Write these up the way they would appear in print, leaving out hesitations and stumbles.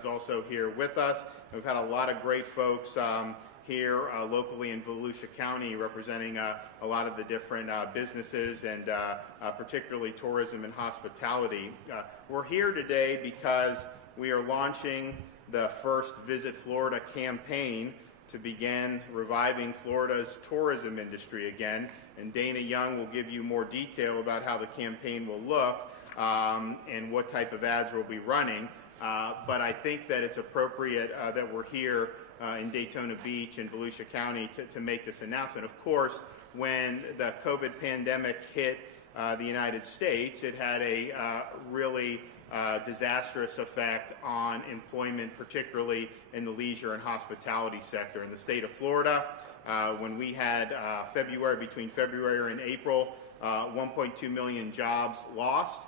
is also here with us. We've had a lot of great folks here locally in Volusia County representing a lot of the different businesses and particularly tourism and hospitality. We're here today because we are launching the first Visit Florida campaign to begin reviving Florida's tourism industry again. And Dana Young will give you more detail about how the campaign will look and what type of ads we'll be running. But I think that it's appropriate that we're here in Daytona Beach and Volusia County to make this announcement. Of course, when the COVID pandemic hit the United States, it had a really disastrous effect on employment, particularly in the leisure and hospitality sector. In the state of Florida, when we had between February and April, 1.2 million jobs lost.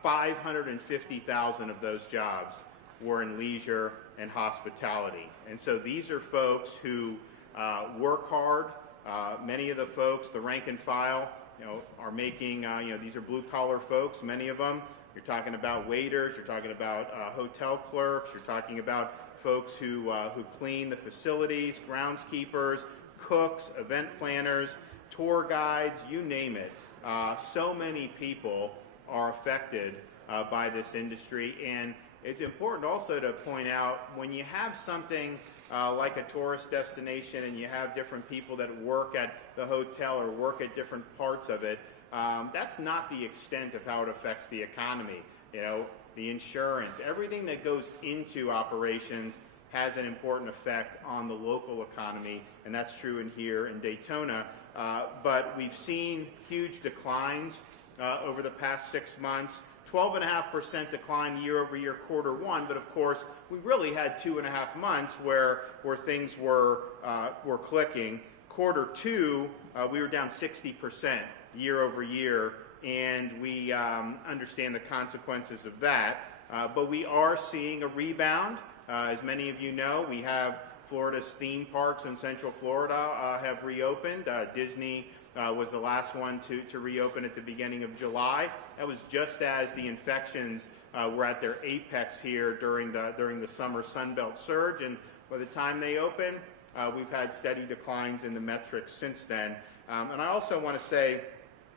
550,000 of those jobs were in leisure and hospitality. And so these are folks who work hard. Many of the folks, the rank and file, are making, these are blue collar folks, many of them. You're talking about waiters, you're talking about hotel clerks, you're talking about folks who clean the facilities, groundskeepers, cooks, event planners, tour guides, you name it. So many people are affected by this industry, and it's important also to point out when you have something like a tourist destination and you have different people that work at the hotel or work at different parts of it, that's not the extent of how it affects the economy. The insurance, everything that goes into operations has an important effect on the local economy, and that's true here in Daytona. But we've seen huge declines over the past 6 months, 12.5% decline year over year quarter one, but of course we really had 2.5 months where things were clicking. Quarter two, we were down 60% year over year, and we understand the consequences of that. But we are seeing a rebound. As many of you know, we have Florida's theme parks in Central Florida have reopened. Disney was the last one to reopen at the beginning of July. That was just as the infections were at their apex here during the summer Sunbelt surge, and by the time they open, we've had steady declines in the metrics since then. And I also want to say,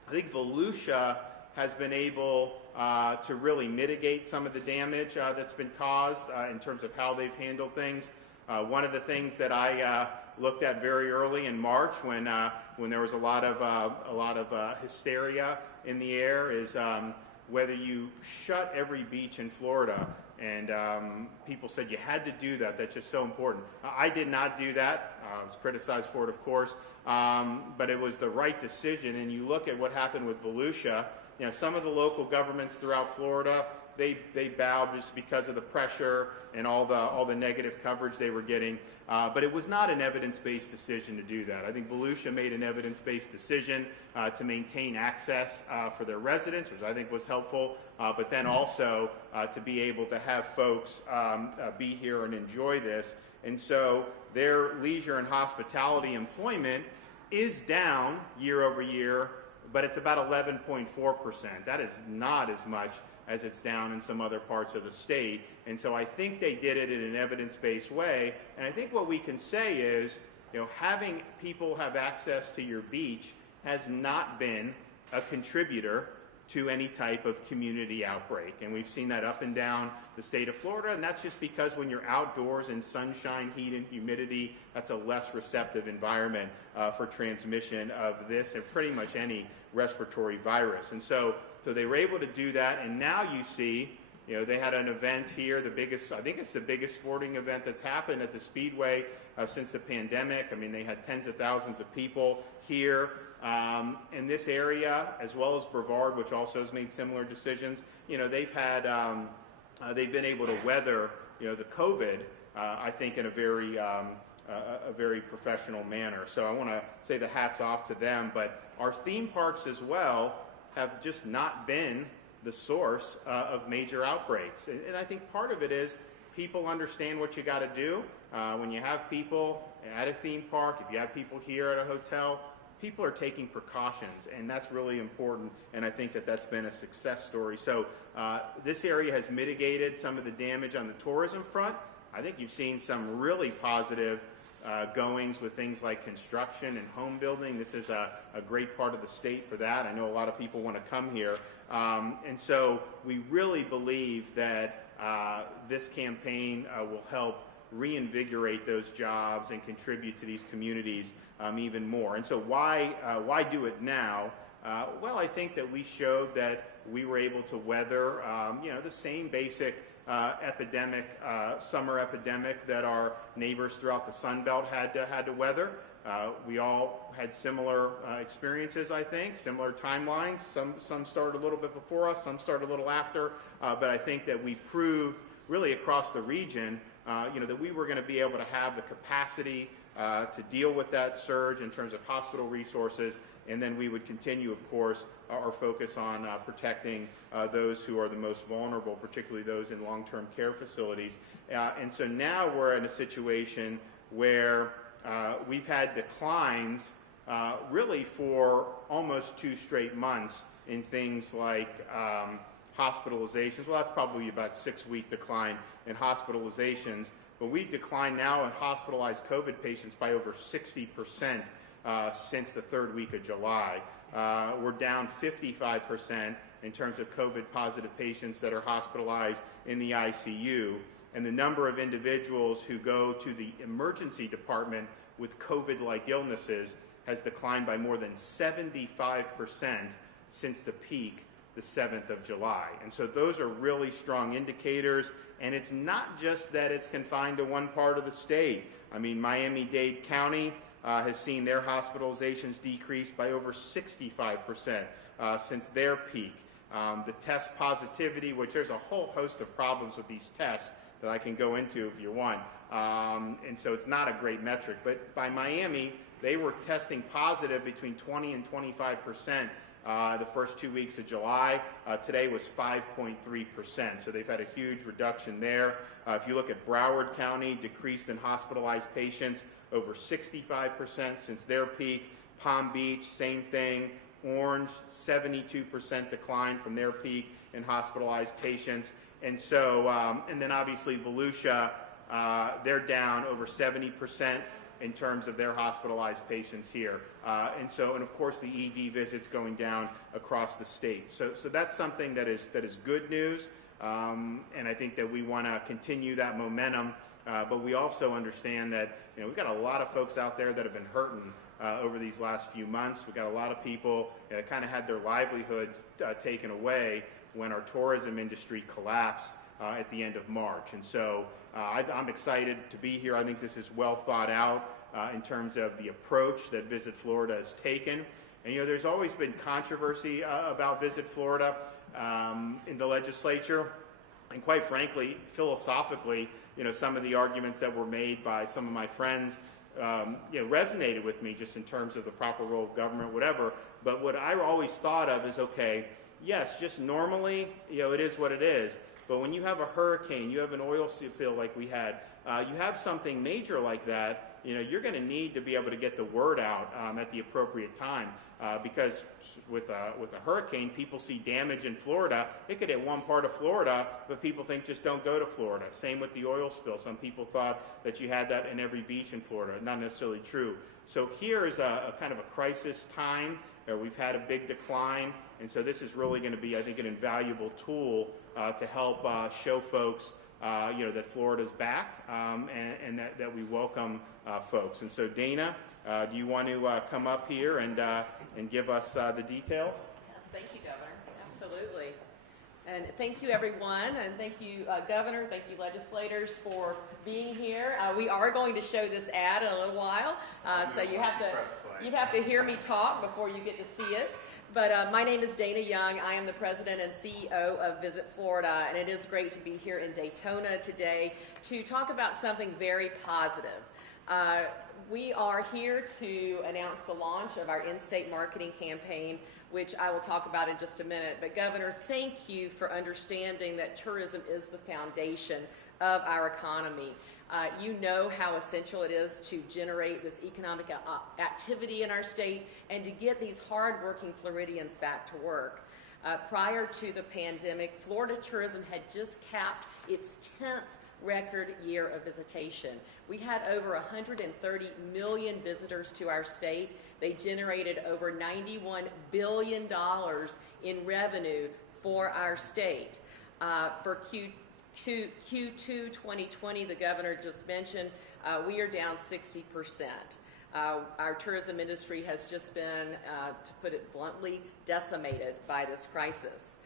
I think Volusia has been able to really mitigate some of the damage that's been caused in terms of how they've handled things. One of the things that I looked at very early in March, when there was a lot of hysteria in the air, is whether you shut every beach in Florida. And people said you had to do that. That's just so important. I did not do that. I was criticized for it, of course, but it was the right decision. And you look at what happened with Volusia. Some of the local governments throughout Florida, they bowed just because of the pressure and all the negative coverage they were getting. But it was not an evidence-based decision to do that. I think Volusia made an evidence-based decision to maintain access for their residents, which I think was helpful, but then also to be able to have folks be here and enjoy this. And so their leisure and hospitality employment is down year over year, but it's about 11.4%. That is not as much as it's down in some other parts of the state. And so I think they did it in an evidence-based way. And I think what we can say is, having people have access to your beach has not been a contributor to any type of community outbreak. And we've seen that up and down the state of Florida, and that's just because when you're outdoors in sunshine, heat, and humidity, that's a less receptive environment for transmission of this and pretty much any respiratory virus. And so they were able to do that, and now you see, they had an event here, I think it's the biggest sporting event that's happened at the Speedway since the pandemic. I mean, they had tens of thousands of people here. In this area, as well as Brevard, which also has made similar decisions, they've been able to weather, the COVID, I think, in a very professional manner. So I want to say the hat's off to them. But our theme parks as well have just not been the source of major outbreaks. And I think part of it is people understand what you got to do. When you have people at a theme park, if you have people here at a hotel, people are taking precautions, and that's really important, and I think that that's been a success story. So this area has mitigated some of the damage on the tourism front. I think you've seen some really positive goings with things like construction and home building. This is a great part of the state for that. I know a lot of people want to come here. And so we really believe that this campaign will help reinvigorate those jobs and contribute to these communities even more. And so why do it now? Well, I think that we showed that we were able to weather the same basic summer epidemic that our neighbors throughout the Sun Belt had to weather. We all had similar experiences, I think, similar timelines. Some started a little bit before us, some started a little after, but I think that we proved really across the region that we were going to be able to have the capacity to deal with that surge in terms of hospital resources, and then we would continue, of course, our focus on protecting those who are the most vulnerable, particularly those in long-term care facilities. And so now we're in a situation where we've had declines really for almost 2 straight months in things like hospitalizations. Well, that's probably about a 6-week decline in hospitalizations, but we've declined now in hospitalized COVID patients by over 60% since the 3rd week of July. We're down 55% in terms of COVID-positive patients that are hospitalized in the ICU, and the number of individuals who go to the emergency department with COVID-like illnesses has declined by more than 75% since the peak, the 7th of July. And so those are really strong indicators, and it's not just that it's confined to one part of the state. I mean, Miami-Dade County has seen their hospitalizations decrease by over 65% since their peak. The test positivity, which there's a whole host of problems with these tests that I can go into if you want, and so it's not a great metric. But by Miami, they were testing positive between 20 and 25% the first 2 weeks of July. Today was 5.3%, so they've had a huge reduction there. If you look at Broward County, decreased in hospitalized patients over 65% since their peak. Palm Beach, same thing. Orange, 72% decline from their peak in hospitalized patients. And so, and then obviously Volusia, they're down over 70% in terms of their hospitalized patients here. And of course, the ED visits going down across the state. So that's something that is good news, and I think that we want to continue that momentum. But we also understand that we've got a lot of folks out there that have been hurting over these last few months. We've got a lot of people that kind of had their livelihoods taken away when our tourism industry collapsed at the end of March. And so I'm excited to be here. I think this is well thought out in terms of the approach that Visit Florida has taken. And there's always been controversy about Visit Florida in the legislature. And quite frankly, philosophically, some of the arguments that were made by some of my friends resonated with me just in terms of the proper role of government, whatever. But what I always thought of is, okay, yes, just normally, it is what it is. But when you have a hurricane, you have an oil spill like we had, you have something major like that, you're going to need to be able to get the word out at the appropriate time. Because with a hurricane, people see damage in Florida. It could hit one part of Florida, but people think just don't go to Florida. Same with the oil spill. Some people thought that you had that in every beach in Florida. Not necessarily true. So here is a kind of a crisis time where we've had a big decline. And so this is really going to be, I think, an invaluable tool to help show folks, that Florida's back and that we welcome folks. And so, Dana, do you want to come up here and give us the details? Yes, thank you, Governor. Absolutely. And thank you, everyone, and thank you, Governor, thank you, legislators, for being here. We are going to show this ad in a little while, so you have to hear me talk before you get to see it. But my name is Dana Young. I am the president and CEO of Visit Florida, and it is great to be here in Daytona today to talk about something very positive. We are here to announce the launch of our in-state marketing campaign, which I will talk about in just a minute. But Governor, thank you for understanding that tourism is the foundation of our economy. You know how essential it is to generate this economic activity in our state and to get these hardworking Floridians back to work. Prior to the pandemic, Florida tourism had just capped its 10th record year of visitation. We had over 130 million visitors to our state. They generated over $91 billion in revenue for our state. For Q2 2020, the governor just mentioned, we are down 60%. Our tourism industry has just been, to put it bluntly, decimated by this crisis.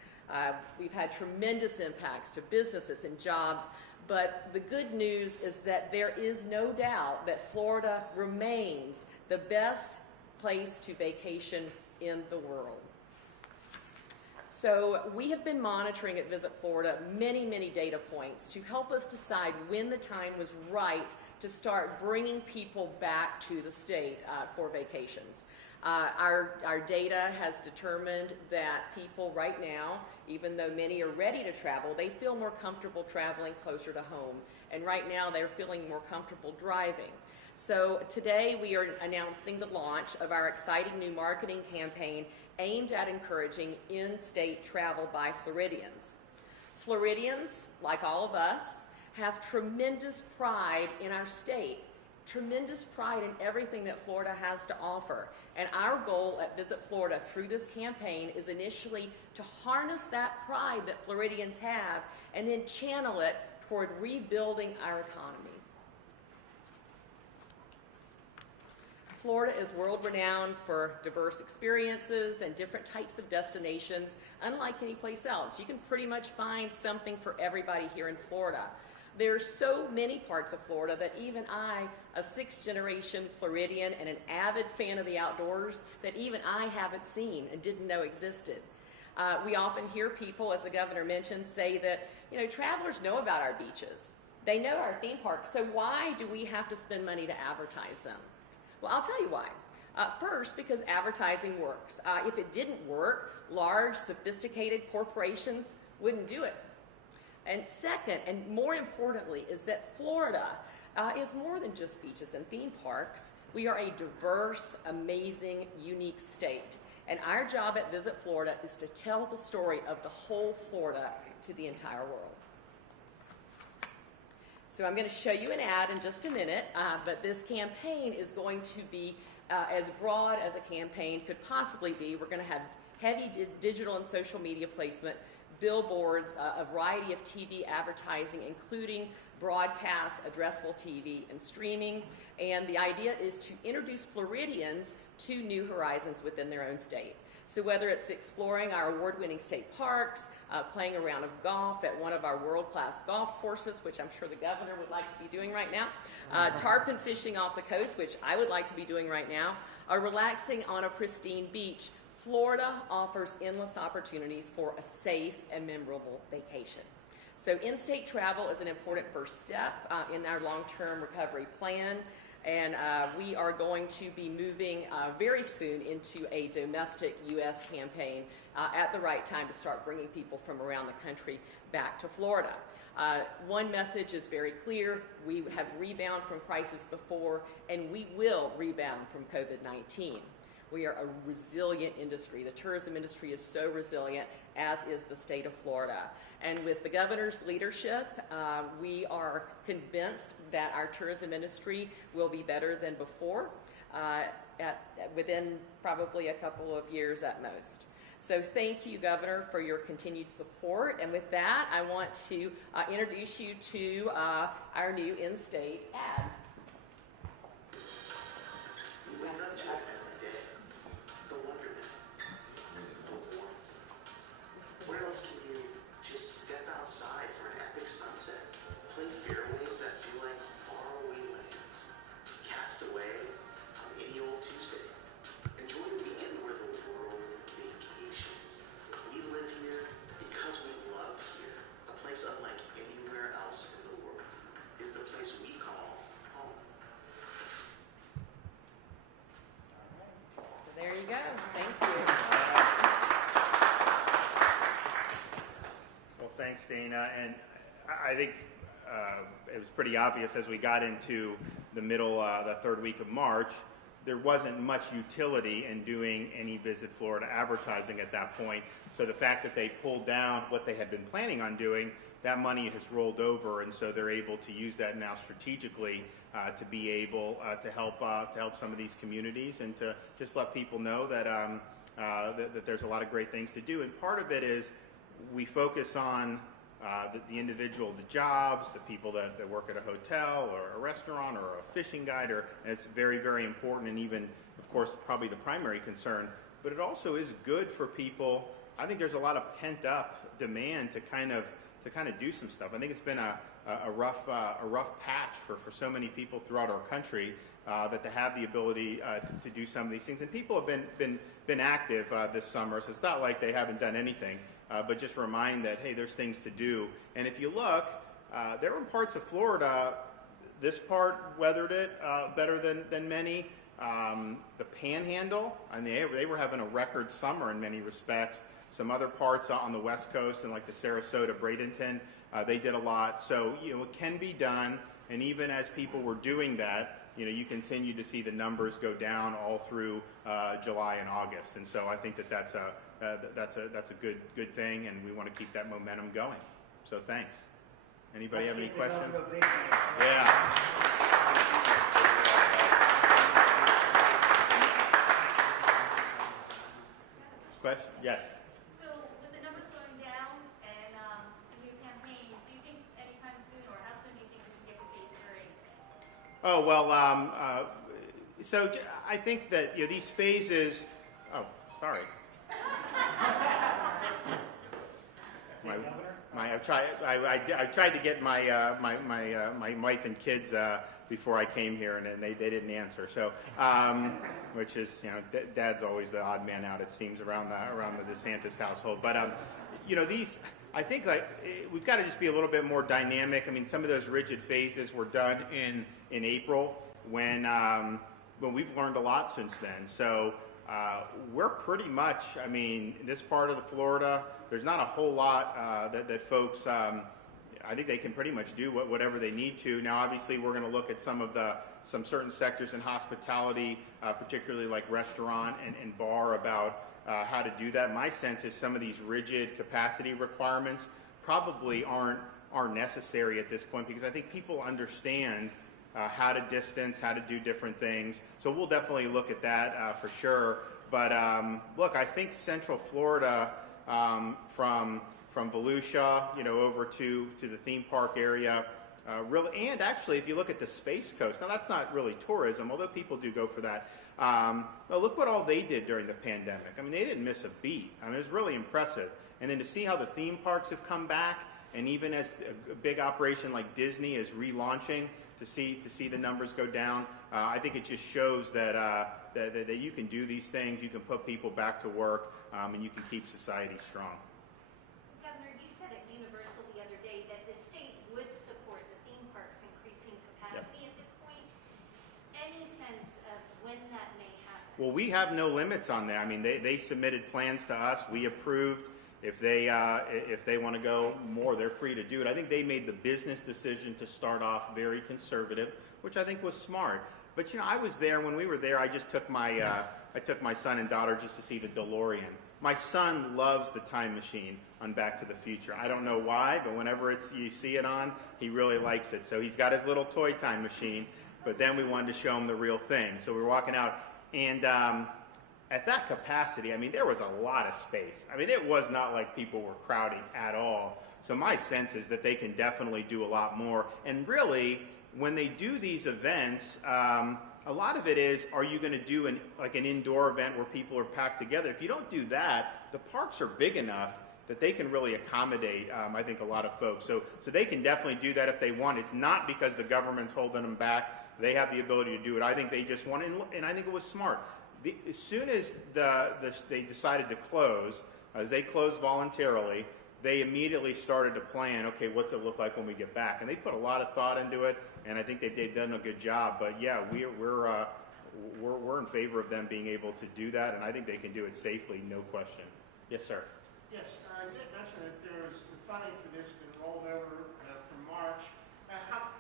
We've had tremendous impacts to businesses and jobs, but the good news is that there is no doubt that Florida remains the best place to vacation in the world. So we have been monitoring at Visit Florida many, many data points to help us decide when the time was right to start bringing people back to the state for vacations. Our data has determined that people right now, even though many are ready to travel, they feel more comfortable traveling closer to home. And right now they're feeling more comfortable driving. So today we are announcing the launch of our exciting new marketing campaign aimed at encouraging in-state travel by Floridians. Floridians, like all of us, have tremendous pride in our state, tremendous pride in everything that Florida has to offer. And our goal at Visit Florida through this campaign is initially to harness that pride that Floridians have and then channel it toward rebuilding our economy. Florida is world-renowned for diverse experiences and different types of destinations, unlike any place else. You can pretty much find something for everybody here in Florida. There are so many parts of Florida that even I, a sixth-generation Floridian and an avid fan of the outdoors, that even I haven't seen and didn't know existed. We often hear people, as the governor mentioned, say that, travelers know about our beaches. They know our theme parks, so why do we have to spend money to advertise them? Well, I'll tell you why. First, because advertising works. If it didn't work, large, sophisticated corporations wouldn't do it. And second, and more importantly, is that Florida is more than just beaches and theme parks. We are a diverse, amazing, unique state. And our job at Visit Florida is to tell the story of the whole Florida to the entire world. So I'm going to show you an ad in just a minute, but this campaign is going to be as broad as a campaign could possibly be. We're going to have heavy digital and social media placement, billboards, a variety of TV advertising, including broadcast, addressable TV, and streaming. And the idea is to introduce Floridians to new horizons within their own state. So whether it's exploring our award-winning state parks, playing a round of golf at one of our world-class golf courses, which I'm sure the governor would like to be doing right now, tarpon fishing off the coast, which I would like to be doing right now, or relaxing on a pristine beach, Florida offers endless opportunities for a safe and memorable vacation. So in-state travel is an important first step in our long-term recovery plan. And we are going to be moving very soon into a domestic U.S. campaign at the right time to start bringing people from around the country back to Florida. One message is very clear. We have rebounded from crisis before, and we will rebound from COVID-19. We are a resilient industry. The tourism industry is so resilient, as is the state of Florida. And with the governor's leadership, we are convinced that our tourism industry will be better than before within probably a couple of years at most. So thank you, Governor, for your continued support. And with that, I want to introduce you to our new in-state ad. Where else can you just step outside for an epic sunset, play fairways that feel like faraway lands, cast away on any old Tuesday, enjoy a weekend where the world vacations. We live here because we love here. A place unlike anywhere else in the world is the place we call home. So there you go. Thank you. Well, thanks, Dana. And I think it was pretty obvious as we got into the middle, the third week of March, there wasn't much utility in doing any Visit Florida advertising at that point. So the fact that they pulled down what they had been planning on doing, that money has rolled over, and so they're able to use that now strategically to be able to help some of these communities and to just let people know that that there's a lot of great things to do. And part of it is we focus on the individual, the jobs, the people that work at a hotel or a restaurant or a fishing guide, and it's very, very important, and even, of course, probably the primary concern. But it also is good for people. I think there's a lot of pent-up demand to kind of do some stuff. I think it's been a rough patch for so many people throughout our country that to have the ability to do some of these things. And people have been active this summer, so it's not like they haven't done anything. But just remind that, hey, there's things to do. And if you look, there were parts of Florida, this part weathered it better than many. The Panhandle, I mean, they were having a record summer in many respects. Some other parts on the West Coast and like the Sarasota, Bradenton, they did a lot. So, it can be done. And even as people were doing that, you continue to see the numbers go down all through July and August. And so I think that's a good thing, and we want to keep that momentum going. So thanks. Anybody have any questions? Yeah. Question? Yes. So with the numbers going down and the new campaign, do you think anytime soon, or how soon do you think we can get to phase 3? Oh, well, so I think that these phases. Oh, sorry. I tried to get my wife and kids before I came here, and they didn't answer. So, which is Dad's always the odd man out, it seems, around the DeSantis household. But these. I think we've got to just be a little bit more dynamic. I mean, some of those rigid phases were done in April when we've learned a lot since then. So we're pretty much, I mean, this part of the Florida, there's not a whole lot that folks, I think they can pretty much do whatever they need to. Now, obviously, we're going to look at some certain sectors in hospitality, particularly like restaurant and bar, about how to do that. My sense is some of these rigid capacity requirements probably aren't necessary at this point, because I think people understand how to distance, how to do different things. So we'll definitely look at that for sure. But look, I think Central Florida, from Volusia, over to the theme park area, really, and actually, if you look at the Space Coast, now that's not really tourism, although people do go for that. Look what all they did during the pandemic. I mean, they didn't miss a beat. I mean, it was really impressive. And then to see how the theme parks have come back, and even as a big operation like Disney is relaunching, to see the numbers go down, I think it just shows that you can do these things, you can put people back to work, and you can keep society strong. Governor, you said at Universal the other day that the state would support the theme parks increasing capacity at this point. Any sense of when that may happen? Well, we have no limits on that. I mean, they submitted plans to us. We approved. If they want to go more, they're free to do it. I think they made the business decision to start off very conservative, which I think was smart. But I was there when we were there. I just took my son and daughter just to see the DeLorean. My son loves the time machine on Back to the Future. I don't know why, but whenever you see it on, he really likes it. So he's got his little toy time machine. But then we wanted to show him the real thing. So we were walking out, and at that capacity, I mean, there was a lot of space. I mean, it was not like people were crowding at all. So my sense is that they can definitely do a lot more. And really, when they do these events, a lot of it is, are you going to do an indoor event where people are packed together? If you don't do that, the parks are big enough that they can really accommodate, I think, a lot of folks. So they can definitely do that if they want. It's not because the government's holding them back. They have the ability to do it. I think they just want it, and I think it was smart. As soon as they decided to close, as they closed voluntarily, they immediately started to plan, okay, what's it look like when we get back? And they put a lot of thought into it, and I think they've done a good job. But yeah, we're in favor of them being able to do that, and I think they can do it safely, no question. Yes, sir. Yes, you did mention that there's the funding for this been rolled over from March. How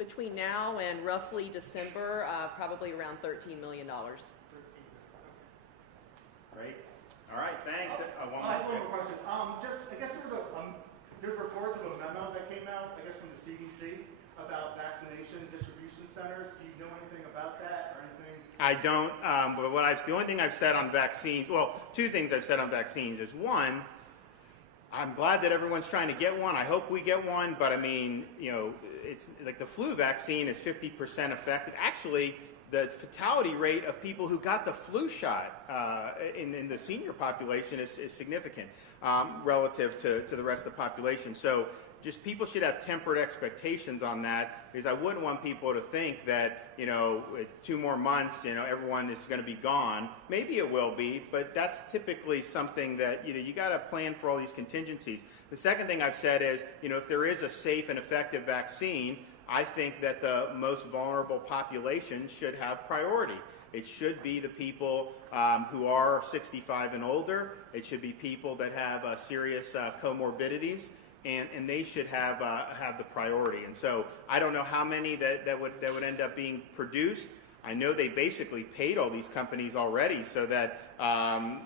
between now and roughly December, probably around $13 million. Great. All right, thanks. One I have one more. more question. I guess there's reports of a memo that came out, I guess from the CDC, about vaccination distribution centers. Do you know anything about that or anything? I don't, but the only thing I've said on vaccines, well, two things I've said on vaccines is, one, I'm glad that everyone's trying to get one. I hope we get one, but I mean, you know, it's like the flu vaccine is 50% effective. Actually, the fatality rate of people who got the flu shot in the senior population is significant relative to the rest of the population. So just people should have tempered expectations on that, because I wouldn't want people to think that, you know, 2 more months, you know, everyone is going to be gone. Maybe it will be, but that's typically something that, you know, you got to plan for all these contingencies. The second thing I've said is, you know, if there is a safe and effective vaccine, I think that the most vulnerable population should have priority. It should be the people who are 65 and older. It should be people that have serious comorbidities, and they should have the priority. And so I don't know how many that would end up being produced. I know they basically paid all these companies already so that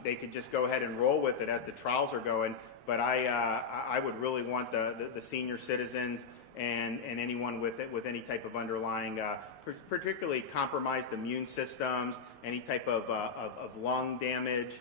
they could just go ahead and roll with it as the trials are going. But I would really want the senior citizens and anyone with any type of underlying, particularly compromised immune systems, any type of lung damage,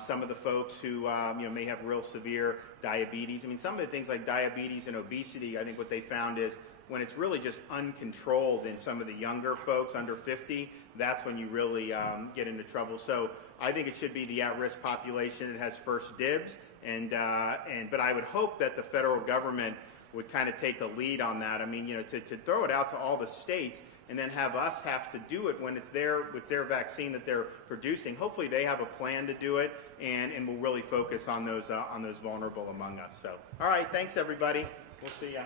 some of the folks who you know, may have real severe diabetes. I mean, some of the things like diabetes and obesity, I think what they found is when it's really just uncontrolled in some of the younger folks under 50, that's when you really get into trouble. So I think it should be the at-risk population that has first dibs, but I would hope that the federal government would kind of take the lead on that. I mean, you know, to throw it out to all the states and then have us have to do it when it's their vaccine that they're producing. Hopefully they have a plan to do it, and we'll really focus on those vulnerable among us. So, all right, thanks everybody. We'll see ya.